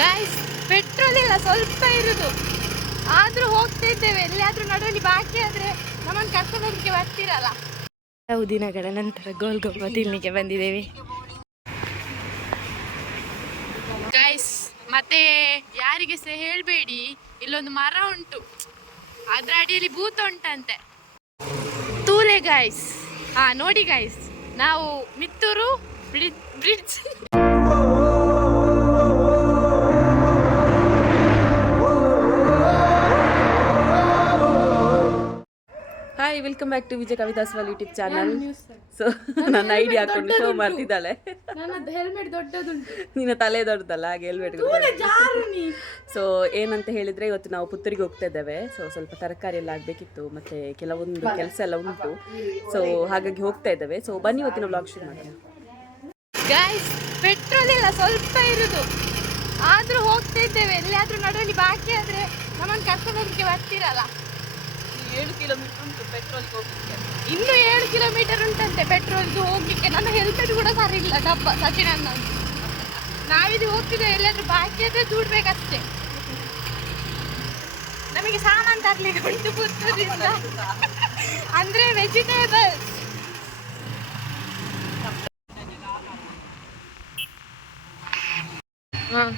Guys petrol ಇಲ್ಲ ಸ್ವಲ್ಪ ಇರುದು. ಆದ್ರೂ ಹೋಗ್ತಾ ಇದ್ದೇವೆ. ಎಲ್ಲಿಯಾದ್ರೂ ನಡುವಲ್ಲಿ ಬಾಕಿ ಆದ್ರೆ ನಮ್ಮನ್ನು ಕರ್ಕೊಂಡು ಹೋಗಕ್ಕೆ ಬರ್ತೀರಲ್ಲ? ಕೆಲವು ದಿನಗಳ ನಂತರ ಗೋಲ್ಗೊಪ್ಪ ತಿನ್ಲಿಕ್ಕೆ ಬಂದಿದ್ದೇವೆ. ಗಾಯ್ಸ್ ಮತ್ತೆ ಯಾರಿಗೆ ಸಹ ಹೇಳ್ಬೇಡಿ. ಇಲ್ಲೊಂದು ಮರ ಉಂಟು. ಅದ್ರ ಅಡಿಯಲ್ಲಿ ಭೂತ ಉಂಟಂತೆ. ತೂಲೆ ಗಾಯ್ಸ್ ಹಾ ನೋಡಿ ಗಾಯ್ಸ್ ನಾವು Mittur bridge hi welcome back to Vijay ಕವಿತಾಸ್ವಾಲ್ YouTube channel so ನನ್ನ ಐಡಿಯಾ ಹಾಕೊಂಡು ಶೋ ಮಾಡ್ತಿದ್ದಾಳೆ. ನಿನ್ನ ತಲೆ ದೊಡ್ಡದಲ್ಲ ಹಾಗೆ ಹೆಲ್ಮೆಟ್ ಸೊ ಏನಂತ ಹೇಳಿದ್ರೆ ಇವತ್ತು ನಾವು ಪುತ್ತೂರಿಗೆ ಹೋಗ್ತಾ ಇದ್ದೇವೆ. ಸೊ ಸ್ವಲ್ಪ ತರಕಾರಿ ಎಲ್ಲ ಆಗಬೇಕಿತ್ತು ಮತ್ತೆ ಕೆಲವೊಂದು ಕೆಲಸ ಎಲ್ಲ ಉಂಟು. ಸೊ ಹಾಗಾಗಿ ಹೋಗ್ತಾ ಇದ್ದೇವೆ. ಸೊ ಬನ್ನಿ ಇವತ್ತಿನ ಬ್ಲಾಗ್ ಶುರು ಮಾಡೋಣ. ಗಾಯ್ಸ್ ಪೆಟ್ರೋಲ್ ಇಲ್ಲ ಸ್ವಲ್ಪ ಇರುದು. ಆದ್ರೂ ಹೋಗ್ತಾ ಇದ್ದೇವೆ. ಎಲ್ಲಿಯಾದ್ರೂ ನಡುವಲ್ಲಿ ಬಾಕಿ ಆದ್ರೆ ನಮ್ಮನ್ನು ಕರ್ಕೊಂಡು ಹೋಗ್ಲಿಕ್ಕೆ ಬರ್ತೀರಲ್ಲ? ಏಳು ಕಿಲೋಮೀಟರ್ ಪೆಟ್ರೋಲ್ಗೆ ಹೋಗ್ಲಿಕ್ಕೆ. ಇನ್ನು ಏಳು ಕಿಲೋಮೀಟರ್ ಉಂಟಂತೆ ಪೆಟ್ರೋಲ್ ಹೋಗ್ಲಿಕ್ಕೆ. ನನ್ನ ಹೆಲ್ಮೆಟ್ ಕೂಡ ಸರಿ ಇಲ್ಲ ಡಬ್ಬ ಸಚಿನ್ ಅಣ್ಣ ನಾವಿದು ಹೋಗ್ತಿದ್ದೇವೆ ಎಲ್ಲಾದ್ರೂ ಬಾಕಿ ಆದ್ರೆ ದೂಡ್ಬೇಕಷ್ಟೇ. ನಮಗೆ ಸಾಮಾನು ತರ್ಲಿಕ್ಕೆ ಉಂಟು ಪುತ್ತೂರಿಂದ ಅಂದ್ರೆ ವೆಜಿಟೇಬಲ್ಸ್ ಹಾಂ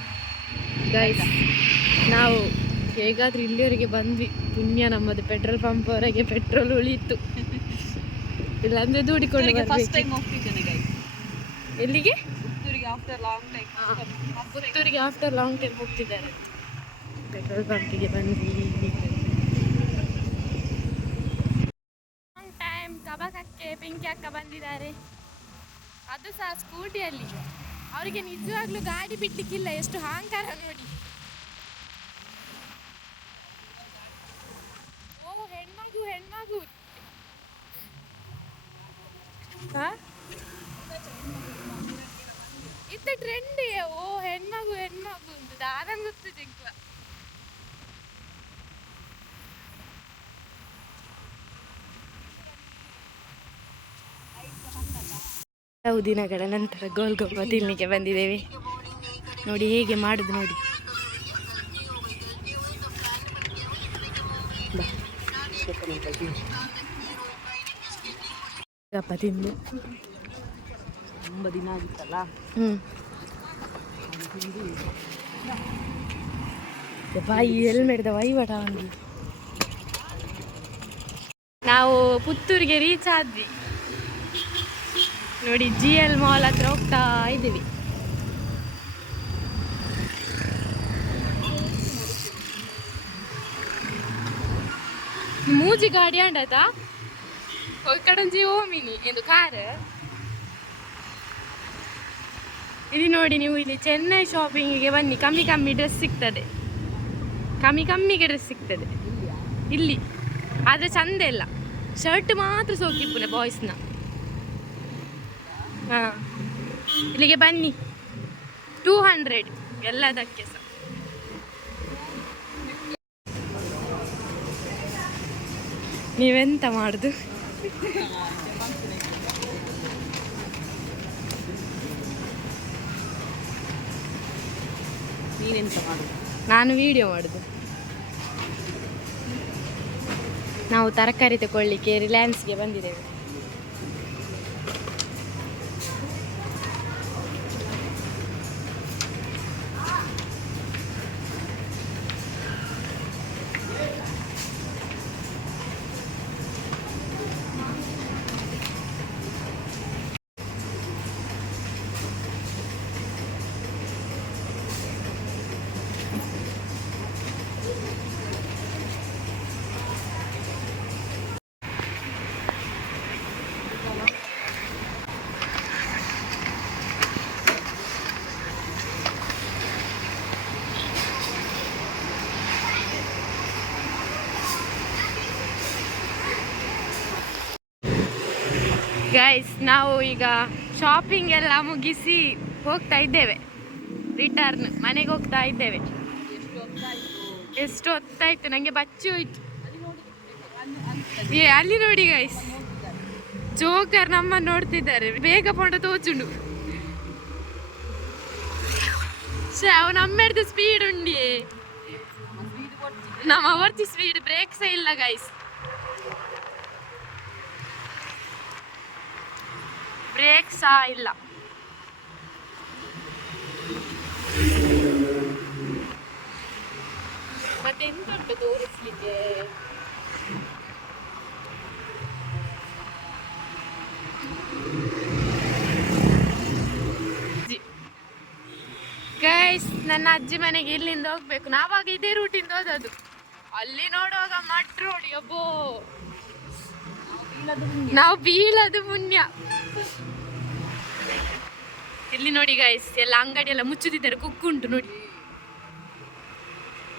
ಹೇಗಾದ್ರೂ ಇಲ್ಲಿವರೆಗೆ ಬಂದ್ವಿ. ಪುಣ್ಯ ನಮ್ಮದು ಪೆಟ್ರೋಲ್ ಪಂಪ್ ಅವರಿಗೆ ಪೆಟ್ರೋಲ್ ಉಳಿಯಿತು ಇಲ್ಲಾಂದ್ರೆ ದೂಡಿಕೊಂಡು ಫಸ್ಟ್ ಟೈಮ್ ಹೋಗ್ತಿದ್ದೇನೆ ಎಲ್ಲಿಗೆ? ಪುತ್ತೂರಿಗೆ ಆಫ್ಟರ್ ಲಾಂಗ್ ಟೈಮ್ ಪುತ್ತೂರಿಗೆ ಆಫ್ಟರ್ ಲಾಂಗ್ ಟೈಮ್ ಹೋಗ್ತಿದ್ದಾರೆ. ಪೆಟ್ರೋಲ್ ಪಂಪಿಗೆ ಬಂದ್ವಿ. ಲಾಂಗ್ ಟೈಮ್ ಕಬಕಕ್ಕೆ ಬೆಂಕಿ ಅಕ್ಕ ಬಂದಿದ್ದಾರೆ. ಅದು ಸಹ ಸ್ಕೂಟಿಯಲ್ಲಿ ಅವರಿಗೆ ನಿಜವಾಗ್ಲೂ ಗಾಡಿ ಬಿಡ್ಲಿಕ್ಕಿಲ್ಲ. ಎಷ್ಟು ಹಾಂಕಾರ ನೋಡಿ ಓ ಹೆಣ್ಮಗು ಇತ್ತ ಟ್ರೆಂಡ್ ಓ ಹೆಣ್ಮಗು ಹೆಣ್ಮಗು ಅಂತ. ದಾರಂ ಗೊತ್ತಿದೆ ಜಿಂಕ್ವ ಕೆಲವು ದಿನಗಳ ನಂತರ ಗೋಲ್ಗೊಂಬ ತಿನ್ಲಿಕ್ಕೆ ಬಂದಿದ್ದೇವೆ. ನೋಡಿ, ಹೇಗೆ ಮಾಡುದು ನೋಡಿ. ತುಂಬ ದಿನ ಆಗಿತ್ತಲ್ಲ? ಹ್ಮ್. ಬಾಯಿ ಹೆಲ್ಮೆಟ್ದ ವಹಿವಾಟ ಅವನಿಗೆ. ನಾವು ಪುತ್ತೂರಿಗೆ ರೀಚ್ ಆದ್ವಿ. ನೋಡಿ ಜಿ ಎಲ್ ಮಾಲ್ ಹತ್ರ ಹೋಗ್ತಾ ಇದ್ದೀವಿ. ಮೂಜಿ ಗಾಡಿ ಆಂಡದ ಕಡಂಜಿ ಓಮಿನಿ ಎಂದು ಕಾರ್. ಇಲ್ಲಿ ನೋಡಿ ನೀವು ಇಲ್ಲಿ ಚೆನ್ನೈ ಶಾಪಿಂಗಿಗೆ ಬನ್ನಿ. ಕಮ್ಮಿ ಕಮ್ಮಿ ಡ್ರೆಸ್ ಸಿಗ್ತದೆ. ಕಮ್ಮಿ ಕಮ್ಮಿಗೆ ಡ್ರೆಸ್ ಸಿಗ್ತದೆ. ಇಲ್ಲಿ. ಆದರೆ ಚಂದ ಇಲ್ಲ. ಶರ್ಟ್ ಮಾತ್ರ ಸೋಕಿಪ್ಪುನೆ ಬಾಯ್ಸ್ನ ಹಾಂ. ಇಲ್ಲಿಗೆ ಬನ್ನಿ. ಟೂ ಹಂಡ್ರೆಡ್ ಎಲ್ಲದಕ್ಕೆ ಸಹ ನೀವೆಂತ ಮಾಡುದು? ನೀನೆಂತ ಮಾಡುದು? ನಾನು ವಿಡಿಯೋ ಮಾಡುದು. ನಾವು ತರಕಾರಿ ತಗೊಳ್ಳಿಕ್ಕೆ ರಿಲಯನ್ಸ್ಗೆ ಬಂದಿದ್ದೇವೆ. ನಾವು ಈಗ ಶಾಪಿಂಗ್ ಎಲ್ಲ ಮುಗಿಸಿ ಹೋಗ್ತಾ ಇದ್ದೇವೆ. ರಿಟರ್ನ್ ಮನೆಗೆ ಹೋಗ್ತಾ ಇದ್ದೇವೆ. ಎಷ್ಟು ಹೊತ್ತಾಯ್ತು? ನನಗೆ ಬಚ್ಚು ಹೋಯ್ತು. ಏ ಅಲ್ಲಿ ನೋಡಿ ಗೈಸ್ ಜೋಕರ್ ನಮ್ಮ ನೋಡ್ತಿದ್ದಾರೆ. ಬೇಗ ಪೊಂಡ ತೋಚುಂಡು ಶ್ಶೆ, ಅವನ ಅಮ್ಮೆಡ್ದು ಸ್ಪೀಡ್ ಉಂಡಿ ನಮ್ಮ ಅವರ್ತಿ ಸ್ಪೀಡ್ ಬ್ರೇಕ್ ಸಹ ಇಲ್ಲ ಗೈಸ್ ಬ್ರೇಕ್ ಸಹ ಇಲ್ಲ. ಮತ್ತೆ ಎಂತ ಉಂಟು ತೋರಿಸ್ಲಿಕ್ಕೆ? ಗೈಸ್ ನನ್ನ ಅಜ್ಜಿ ಮನೆಗೆ ಇಲ್ಲಿಂದ ಹೋಗ್ಬೇಕು. ನಾವಾಗ ಇದೇ ರೂಟಿಂದ ಹೋದದು ಅಲ್ಲಿ ನೋಡುವಾಗ ಮಟ್ ರೋಡ್ ಅಬ್ಬೋ ನಾವು ಬೀಳದು ಪುಣ್ಯ. ಇಲ್ಲಿ ನೋಡಿ ಗೈಸ್ ಎಲ್ಲ ಅಂಗಡಿ ಎಲ್ಲ ಮುಚ್ಚುತ್ತಿದ್ದಾರೆ ಕುಕ್ಕು ಉಂಟು ನೋಡಿ.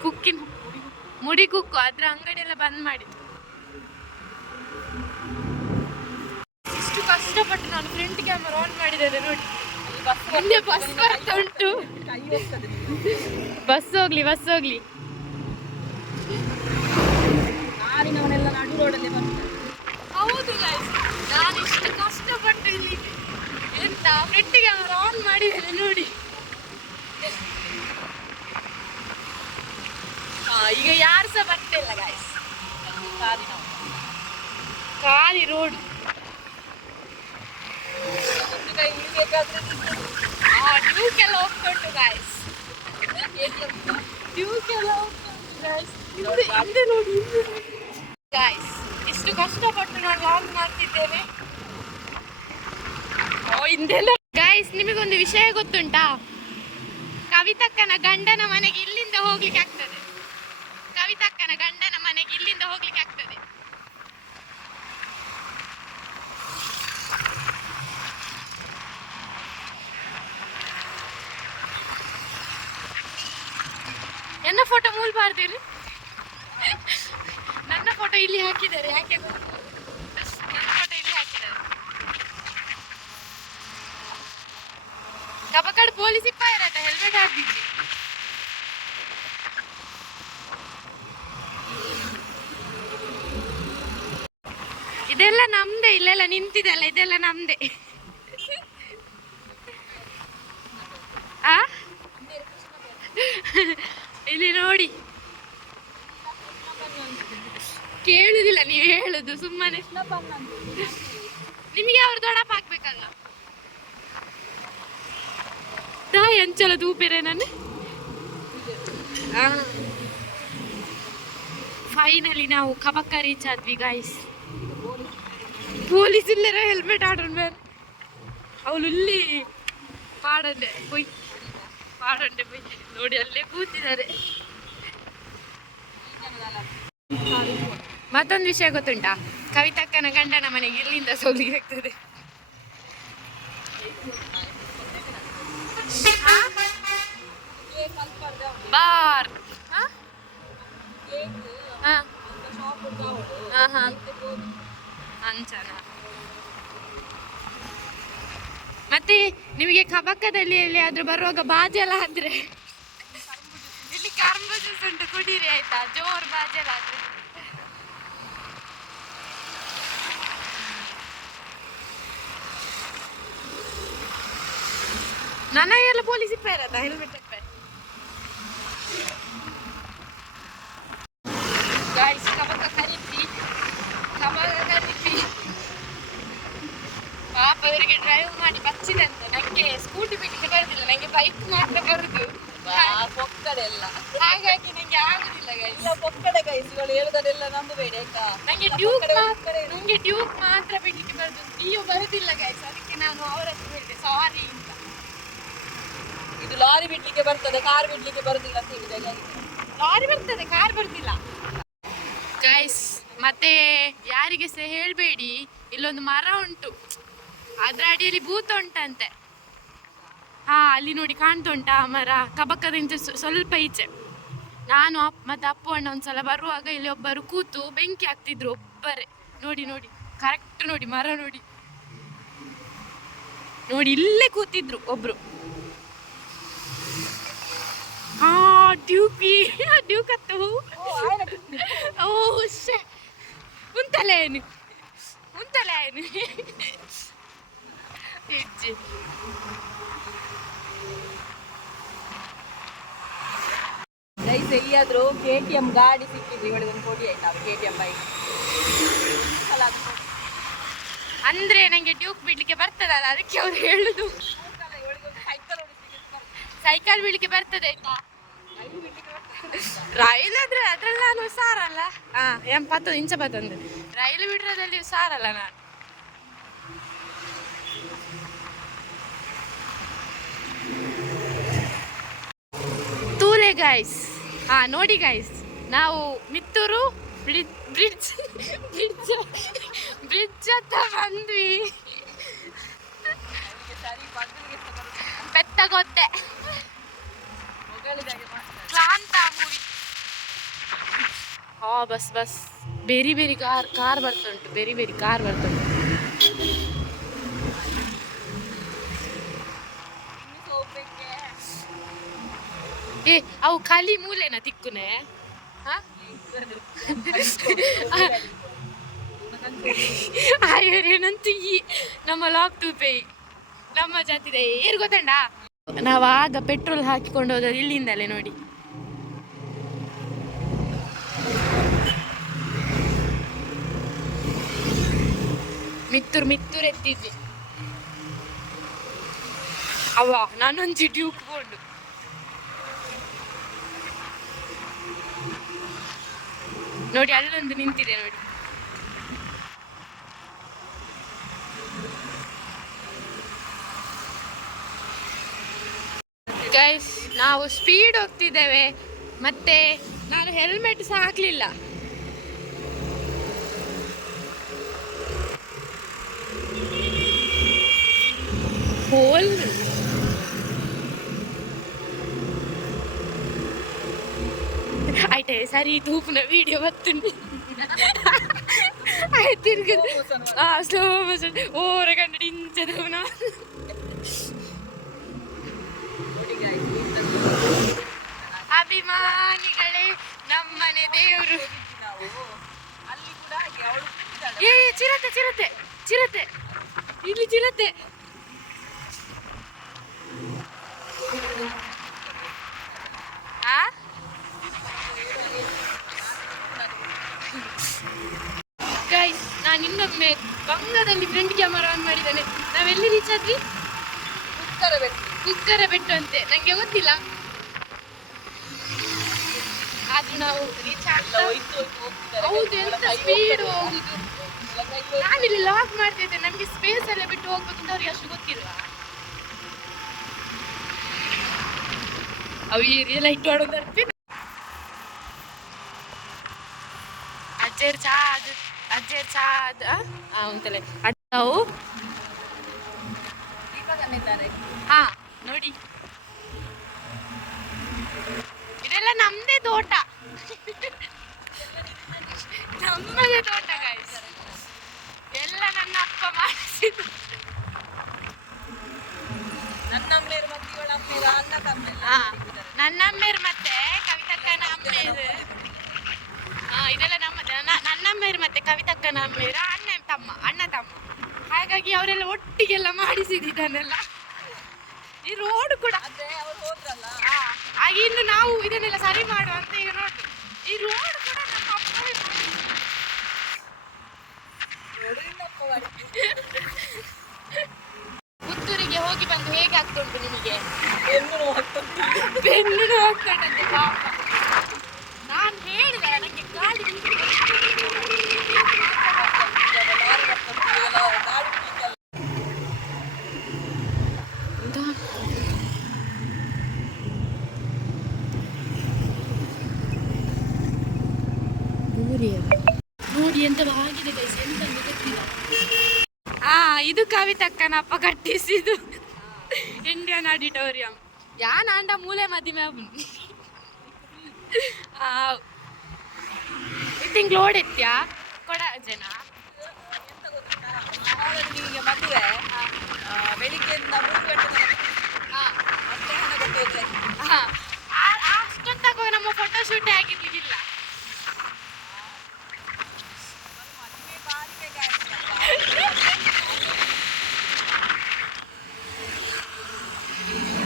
ಕುಕ್ಕಿನ ಮುಡಿ ಕುಕ್ಕು ಅದ್ರ ಅಂಗಡಿ ಎಲ್ಲ ಬಂದ್ ಮಾಡಿದ್ರು ಇಷ್ಟು ಕಷ್ಟಪಟ್ಟು ನಾನು ಫ್ರಂಟ್ ಕ್ಯಾಮರಾ ಆನ್ ಮಾಡಿದ್ದಾರೆ ನೋಡಿ. ಮುಂದೆ ಬಸ್ ಬರ್ತಾ ಉಂಟು. ಬಸ್ ಹೋಗ್ಲಿ ಬಸ್ ಹೋಗ್ಲಿ. ಹೌದು guys. ಇಷ್ಟು ಕಷ್ಟಪಟ್ಟು ಇಲ್ಲಿ ಎಂತ ಫ್ರಂಟ್ ಅವ್ರು ಆನ್ ಮಾಡಿದ್ದಾರೆ ನೋಡಿ. ಈಗ ಯಾರು ಸಹ ಬರ್ತಿಲ್ಲ ಗಾಯ್ಸ್ ಖಾಲಿ ರೋಡ್ ಒಂದು ಕೈ ಇಳಿಬೇಕಾದ್ರೆ ಡ್ಯೂಕ್ ಎಲ್ಲ ಹೋಗ್ಕೊಂಡು ಗಾಯ್ಸ್ ಡ್ಯೂಕ್ ಎಲ್ಲ ಹೋಗ್ಕೊಂಡು ಗಾಯ್ಸ್ ಹಿಂದೆ ನೋಡಿ ಗಾಯ್ಸ್ ಇಷ್ಟು ಕಷ್ಟಪಟ್ಟು ನಾನು ಲಾಂಗ್ ಮಾಡ್ತಿದ್ದೇನೆ ಓ ಹಿಂದೆಲ್ಲ ಗಾಯ್ಸ್ ನಿಮಗೊಂದು ವಿಷಯ ಗೊತ್ತುಂಟಾ? ಕವಿತಕ್ಕನ ಗಂಡನ ಮನೆಗೆ ಇಲ್ಲಿಂದ ಹೋಗ್ಲಿಕ್ಕೆ ಆಗ್ತದೆ. ಕವಿತಕ್ಕನ ಗಂಡನ ಮನೆಗೆ ಇಲ್ಲಿಂದ ಹೋಗ್ಲಿಕ್ಕೆ ಆಗ್ತದೆ. ನನ್ನ ಫೋಟೋ ಮೂಲ್ಬಾರ್ದಿರಿ ನನ್ನ ಫೋಟೋ ಇಲ್ಲಿ ಹಾಕಿದ್ದಾರೆ, ಯಾಕೆ ಗೊತ್ತಾ? ನನ್ನ ಫೋಟೋ ಇಲ್ಲಿ ಹಾಕಿದ್ದಾರೆ ಇಪ್ಪ ಇರತ್ತ ಹೆಲ್ಮೆಟ್ ಹಾಕ್ಬಿಟ್ಟು. ಇದೆಲ್ಲ ನಮ್ದೇ, ಇಲ್ಲೆಲ್ಲ ನಿಂತಿದೆಲ್ಲ, ಇದೆಲ್ಲ ನಮ್ದೆ. ಆ? ಇಲ್ಲಿ ನೋಡಿ. ಕೇಳುದಿಲ್ಲ, ನೀವು ಹೇಳುದು, ಸುಮ್ಮನೆ. ನಿಮಗೆ ಅವ್ರು ದೊಡ್ಡಪ್ಪ ಅಂಚಲ ತೂಪಿರೆ ನಾನು? ಫೈನಲಿ ನಾವು ಕಬಕ್ಕ ರೀಚ್ ಆದ್ವಿ ಗಾಯ್ಸ್ ಪೊಲೀಸ್ ಇಲ್ಲರ ಹೆಲ್ಮೆಟ್ ಆರ್ಡರ್ ಮೇಲೆ ಅವಳು ಇಲ್ಲಿ ಪಾಡಂಡೆ ಪೊಯ್ ಪಾಡಂಡೆ ಪೊಯ್ ನೋಡಿ ಅಲ್ಲೇ ಕೂತಿದ್ದಾರೆ. ಮತ್ತೊಂದು ವಿಷಯ ಗೊತ್ತುಂಟಾ? ಕವಿತಕ್ಕನ ಗಂಡನ ಮನೆಗೆ ಇಲ್ಲಿಂದ ಸೋಲಿಗೆ ಆಗ್ತದೆ ಆ? ಬಾರ್ ಆ? ಆ. ಆ, ಹಾ. ಮತ್ತೆ ನಿಮಗೆ ಕಬಕ್ಕದಲ್ಲಿ ಎಲ್ಲಿಯಾದ್ರೂ ಬರುವಾಗ ಬಾಜಲ ಆದ್ರೆ? ಇಲ್ಲಿ ಕರ್ಮ ಜ್ಯೂಸ್ ಉಂಟು ಕುಡೀರಿ ಆಯ್ತಾ? ಜೋರ್ ಬಾಜೆಲ ಆದ್ರೆ. ನನಗೆಲ್ಲ ಪೊಲೀಸ್ ಇಪ್ಪ ಇರತ್ತ? ಹೆಲ್ಮೆಟ್ ಇಪ್ಪ ಗಾಯ್ಸ್ ಕಬಕ ಕರಿತಿ ಕಬಕ ಕರಿತಿ ಪಾಪ ಇವರಿಗೆ ಡ್ರೈವ್ ಮಾಡಿ ಬಚ್ಚಿದಂತೆ ನನಗೆ ಸ್ಕೂಟಿ ಬಿಡ್ಲಿಕ್ಕೆ ಬರುದಿಲ್ಲ ನಂಗೆ ಬೈಕ್ ಮಾತ್ರ ಬರುದು ಪೊಕ್ಕಡೆ ಎಲ್ಲ. ಹಾಗಾಗಿ ನಂಗೆ ಆಗುದಿಲ್ಲ ಗೈಸ್ ಇಲ್ಲ ಪೊಕ್ಕಡೆ ಗೈಸ್ಗಳು ಹೇಳುದನ್ನೆಲ್ಲ ನಂಬಬೇಡಿ ಆಯ್ತಾ? ನಂಗೆ ಡ್ಯೂಕ್ ನಂಗೆ ಡ್ಯೂಕ್ ಮಾತ್ರ ಬಿಡ್ಲಿಕ್ಕೆ ಬರುದು. ನೀವು ಬರುದಿಲ್ಲ ಗೈಸ್ ಅದಕ್ಕೆ ನಾನು ಅವರತ್ರ ಹೇಳಿದೆ. ಸಾರಿ ಅಂತ. ಇದು ಲಾರಿ ಬಿಡ್ಲಿಕ್ಕೆ ಬರ್ತದೆ ಕಾರ್ ಬಿಡ್ಲಿಕ್ಕೆ ಬರುದಿಲ್ಲ ಅಂತ ಹೇಳಿದೆ ಲಾರಿ ಬರ್ತದೆ ಕಾರ್ ಬರ್ತಿಲ್ಲ ಗೈಸ್ ಮತ್ತೆ ಯಾರಿಗೆ ಸಹ ಹೇಳಬೇಡಿ. ಇಲ್ಲೊಂದು ಮರ ಉಂಟು. ಅದರ ಅಡಿಯಲ್ಲಿ ಭೂತ ಉಂಟಂತೆ. ಹಾ ಅಲ್ಲಿ ನೋಡಿ ಕಾಣ್ತುಂಟಾ ಮರ. ಕಬಕ್ಕದಿಂದ ಸ್ವ- ಸ್ವಲ್ಪ ಈಚೆ. ನಾನು ಅಪ್, ಮತ್ತೆ ಅಪ್ಪು ಅಣ್ಣ ಒಂದ್ಸಲ ಬರುವಾಗ ಇಲ್ಲಿ ಒಬ್ಬರು ಕೂತು ಬೆಂಕಿ ಹಾಕ್ತಿದ್ರು ಒಬ್ಬರೇ. ನೋಡಿ ನೋಡಿ. ಕರೆಕ್ಟ್ ನೋಡಿ, ಮರ ನೋಡಿ. ನೋಡಿ, ಇಲ್ಲೇ ಕೂತಿದ್ರು ಒಬ್ರು. ಹಾ ಡ್ಯೂಪಿ ಡ್ಯೂ ಕತ್ತು ಓ ಶೇ ಇಜ್ಜಿ. ಎಲ್ಲಿಯಾದ್ರೂ ಕೆ ಟಿ ಎಂ ಗಾಡಿ ಸಿಕ್ಕಿದ್ರೆ ಇವಳಿಗೆ ಒಂದು ಕೊಡಿ ಆಯ್ತಾ ಕೆ ಟಿ ಎಂ ಬೈಕ್ ಅಂದ್ರೆ ನಂಗೆ ಡ್ಯೂಕ್ ಬಿಡ್ಲಿಕ್ಕೆ ಬರ್ತದಲ್ಲ ಅದಕ್ಕೆ ಅವ್ರು ಹೇಳುದು. ಸೈಕಲ್ ಬಿಡ್ಲಿಕ್ಕೆ ಬರ್ತದೆ ಆಯ್ತಾ? ರೈಲ್ ಆದ್ರೆ ಅದ್ರಲ್ಲಿ ನಾನು ಸಾರಲ್ಲ ಹಾ ಎಂಪತ್ತು ಇಂಚ ಪತ್ತೊಂದು ರೈಲು ಬಿಡ್ರದಲ್ಲಿ ಸಾರಲ್ಲ ನಾನು. ತೂಲೆ ಗೈಸ್ ಹಾ ನೋಡಿ ಗೈಸ್ ನಾವು ಮಿತ್ತೂರು ಬ್ರಿಡ್ಜ್ ಬ್ರಿಡ್ಜ್ ಬ್ರಿಡ್ಜ್ ಹತ್ತ ಬಂದ್ವಿ. ಬೆತ್ತಗೊತ್ತೆ. ಕ್ಲಾಂತ ಮೂವಿ. ಹಾ ಬಸ್ ಬಸ್. ಬೇರೆ ಬೇರೆ ಕಾರ್ ಕಾರ್ ಬರ್ತುಂಟು ಬೇರೆ ಬೇರೆ ಕಾರ್ ಬರ್ತುಂಟು ಏ, ಅವು ಖಾಲಿ ಮೂಲೆನ ಹಾ? ಆಯ್ಯರೇನಂತೂ ಈ ನಮ್ಮ ಲಾಕ್ ತೂಪೆ ನಮ್ಮ ಜಾತಿದೆ ಏರು ಗೊತ್ತಂಡ ನಾವು ಆಗ ಪೆಟ್ರೋಲ್ ಹಾಕಿಕೊಂಡು ಇಲ್ಲಿಂದಲೇ ನೋಡಿ. ಮಿತ್ತೂರ್ ಮಿತ್ತೂರ್ ಎತ್ತಿದ್ವಿ. ಅವ ನಾನೊಂದು ಡ್ಯೂಕ್ ಕೊಂಡು ನೋಡಿ ಅಲ್ಲೊಂದು ನಿಂತಿದೆ ನೋಡಿ. ಗೈಸ್ ನಾವು ಸ್ಪೀಡ್ ಹೋಗ್ತಿದ್ದೇವೆ. ಮತ್ತೆ ನಾನು ಹೆಲ್ಮೆಟ್ ಸಹ ಹಾಕ್ಲಿಲ್ಲ. ಹೋಲ್ ಆಯ್ತಾ ಸರಿ ತೂಪುನ ವಿಡಿಯೋ ಆಯ್ತು, ತಿರ್ಗ. ಆ ಸ್ಲೋ ಮೋಷನ್ ಓರ ಕಂಡು ಇಂಚದವನ ಅಭಿಮಾನಿಗಳೇ, ನಮ್ಮನೆ ದೇವರು. ಅಲ್ಲಿ ಕೂಡ. ಏ, ಚಿರತೆ ಚಿರತೆ ಚಿರತೆ. ಇಲ್ಲಿ ಚಿರತೆ. ಆ ಗೈಸ್ ನಾನು ಇನ್ನೊಮ್ಮೆ ಬಂಗದಲ್ಲಿ ಫ್ರಂಟ್ ಕ್ಯಾಮರಾ ಆನ್ ಮಾಡಿದ್ದೇನೆ. ನಾವೆಲ್ಲಿ ರೀಚ್ ಆದ್ವಿ? ಉತ್ತರ ಬೆಟ್ಟು ಉತ್ತರ ಬೆಟ್ಟು ಅಂತೆ ನಂಗೆ ಗೊತ್ತಿಲ್ಲ. ಆದ್ರೂ ನಾವು ರೀಚ್ ಆಗ್ತಾ ಹೌದು, ಎಂತ ಸ್ಪೀಡ್ ಹೋಗುದು. ನಾನಿಲ್ಲಿ ಲಾಕ್ ಮಾಡ್ತಿದ್ದೆ ನಮ್ಗೆ ಸ್ಪೇಸ್ ಎಲ್ಲ ಬಿಟ್ಟು ಹೋಗ್ಬೇಕು ಅಂತ ಅವ್ರಿಗೆ ಅಷ್ಟು ಗೊತ್ತಿಲ್ಲ ಅವು ಏರಿಯಾ ಲೈಟ್ ಮಾಡೋದು ಅಜ್ಜೇರ್ ಅಂತಲೇ ಅವು ಹಾ ನೋಡಿ. ಇದೆಲ್ಲ ನಮ್ದೇ ತೋಟ. ನಮ್ಮದೇ ತೋಟ ಗಾಯ್ಸ್ ಎಲ್ಲ ನನ್ನ ಅಪ್ಪ ಮಾಡಿಸಿದ್ದು. ನನ್ನ ಅಮ್ಮ ಮತ್ತೆ ಇವಳ ಅಮ್ಮೇರು ಅಣ್ಣ ತಮ್ಮೆಲ್ಲ ಮತ್ತೆ ಕವಿತಕ್ಕನ ಅಮ್ಮೇರು ಇದೆಲ್ಲ ನನ್ನ ಅಮ್ಮೇರು ಮತ್ತೆ ಕವಿತಕ್ಕನ ಅಮ್ಮೇರು ಅಣ್ಣ ತಮ್ಮ ಅಣ್ಣ ತಮ್ಮ. ಹಾಗಾಗಿ ಅವರೆಲ್ಲ ಒಟ್ಟಿಗೆಲ್ಲ ಮಾಡಿಸಿದ್ದು ಇದನ್ನೆಲ್ಲ. ಈ ರೋಡ್ ಕೂಡ. ಹಾಗೆ ಇನ್ನು ನಾವು ಇದನ್ನೆಲ್ಲ ಸರಿ ಮಾಡುವ ಅಂತ ಈ ರೋಡ್ ಈ ರೋಡ್ ಕೂಡ ನಮ್ಮ ಅಪ್ಪವೇ. ಪುತ್ತೂರಿಗೆ ಹೋಗಿ ಬಂದು ಹೇಗೆ ಆಗ್ತುಂಟು ನಿಮಗೆ? ಬೆನ್ನು ಹೋಗ್ತಾ ಆಗ್ತದೆ. ಬೆನ್ನು ಪಾಪ. ನಾನು ಹೇಳಿದೆ ನನಗೆ ಗಾಡಿ ನಿಂತಿದೆ. ಲಾರಿ ಬರ್ತದೆ, ಇವೆಲ್ಲ ಗಾಡಿ ಬಿಡ್ಲಿಕ್ಕೆಲ್ಲ. ನೋಡಿ ಎಂತ ಆಗಿದೆ ಗೈಸ್ ಎಂತ ಅಂತ ಗೊತ್ತಿಲ್ಲ ಆ ಕವಿತಕ್ಕನ ಕವಿತಕ್ಕನಪ್ಪ ಕಟ್ಟಿಸಿದು ಇಂಡಿಯನ್ ಆಡಿಟೋರಿಯಂ ಯಾನ್ ಆಂಡ ಮೂಲೆ ಮದಿಮೆ ಇತ್ತಿಂಗ್ ಲೋಡ್ ಎತ್ತ್ಯಾ ಕೊಡ ಜನ. ಮದುವೆ ಬೆಳಿಗ್ಗೆಯಿಂದ ಮೂರು ಗಂಟೆ ತನಕ ಹಾ ಮಧ್ಯಾಹ್ನ ಗಂಟೆ ಇದೆ. ಹಾ. ಆ- ಅಷ್ಟೊತ್ತಾಗ ನಮ್ಮ ಫೋಟೋ ಶೂಟ್ ಆಗಿರ್ಲಿಕ್ಕಿಲ್ಲ ಮದುವೆ ಭಾರಿ ಬೇಗ ಆಯ್ತಲ್ಲ.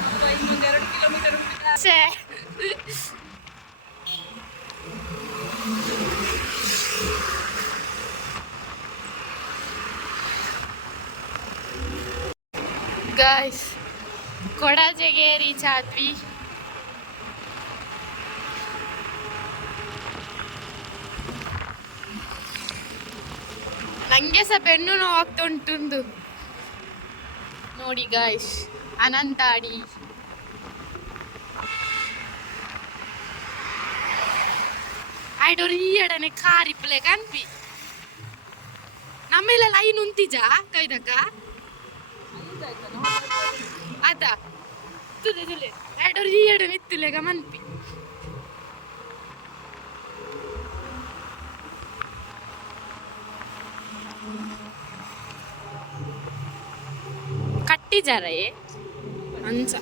ಅಪ್ಪ, ಇನ್ನೊಂದು ಎರಡು ಕಿಲೋಮೀಟರ್ ಉಂಟು ಛೇ ಗಾಯ್ಸ್ ರೀಚ್ ಆದ್ವಿ ನಂಗೆ ಸಹ ಬೆನ್ನು ನೋವು ಆಗ್ತಾ ಉಂಟುಂದು ನೋಡಿ ಗಾಯ್ಸ್ ಅನಂತಾಡಿ ಆಯ್ಡೋರು ಈ ಎಡನೆ ಕಾರಿಪ್ಲೆ ಕನ್ಪಿ ನಮ್ಮೆಲ್ಲ ಲೈನ್ ಉಂತಿಜ ಕೈದಕ್ಕ ಅದ? ತುಲೆ ತುಲೆ ಎರಡು ಈ ಎರಡು ಮಿತ್ತುಲೆಗ ಮನ್ಪಿ ಕಟ್ಟಿದ್ದಾರೆ ಅನ್ಸ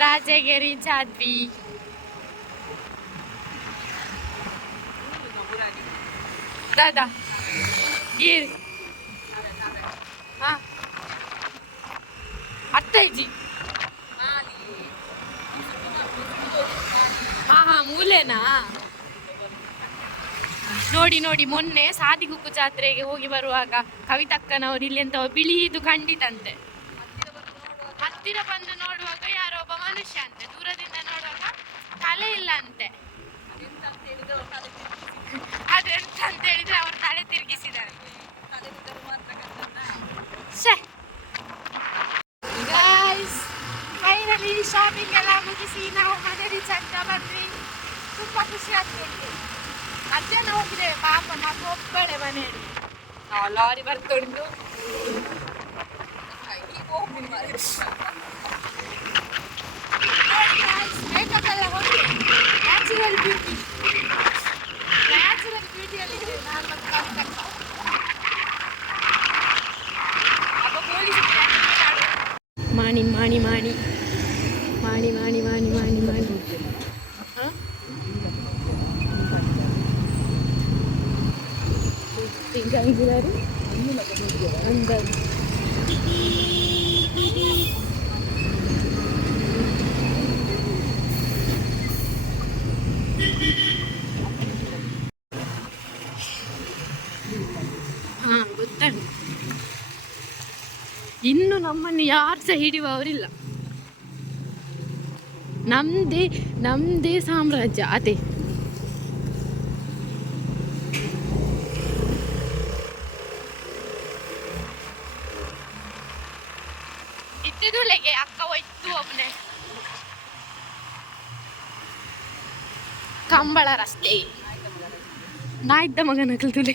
ರಾಜಗಿರಿ ಜಾದ್ವಿ ದಾದಾ ಗಿರ್ ಹಾ ಅತ್ತೈಜಿ ಹಾ ಹಾ, ಮೂಲೆನಾ? ನೋಡಿ ನೋಡಿ, ಮೊನ್ನೆ ಸಾದಿಗುಕ್ಕು ಜಾತ್ರೆಗೆ ಹೋಗಿ ಬರುವಾಗ ಕವಿತಕ್ಕನವರು ಇಲ್ಲಿ ಅಂತ ಬಿಳಿದು ಖಂಡಿತಂತೆ ಹತ್ತಿರ ಬಂದು ನೋಡುವಾಗ ಯಾರೋ ಒಬ್ಬ ಮನುಷ್ಯ ಅಂತೆ. ದೂರದಿಂದ ನೋಡುವಾಗ ತಲೆ ಇಲ್ಲ ಅಂತೆ. ಅದೆಂತ ಅಂತ ಹೇಳಿದ್ರೆ ಅವರು ತಲೆ ತಿರುಗಿಸಿದ್ದಾರೆ. guys! Finally, shopping ఎలా ముగిసిన మొదటి చట్ట బంది ತುಂಬ ಖುಷಿ ಆಗ್ತೈತೆ ಮಧ್ಯಾಹ್ನ ಹೋಗಿದೆ ಪಾಪ ನಾನು ಒಬ್ಬಳೆ ಮನೆಯಲ್ಲಿ ಲಾರಿ ಬರ್ತೊಂಡು ಹೋಗ್ಬಿಡಿ ಮೇಕಪ್ ಎಲ್ಲ ಹಾ ಇನ್ನು ನಮ್ಮನ್ನು ಯಾರು ಸಹ ಹಿಡಿಯುವವರಿಲ್ಲ ನಮ್ದೇ ನಮ್ದೇ ಸಾಮ್ರಾಜ್ಯ ಅದೇ. ಇದ್ದಿದುಲೆಗೆ ಅಕ್ಕ ಕಂಬಳ ರಸ್ತೆ. ನಾ ಇದ್ದ ಮಗನ ಕಲ್ತುಲೆ.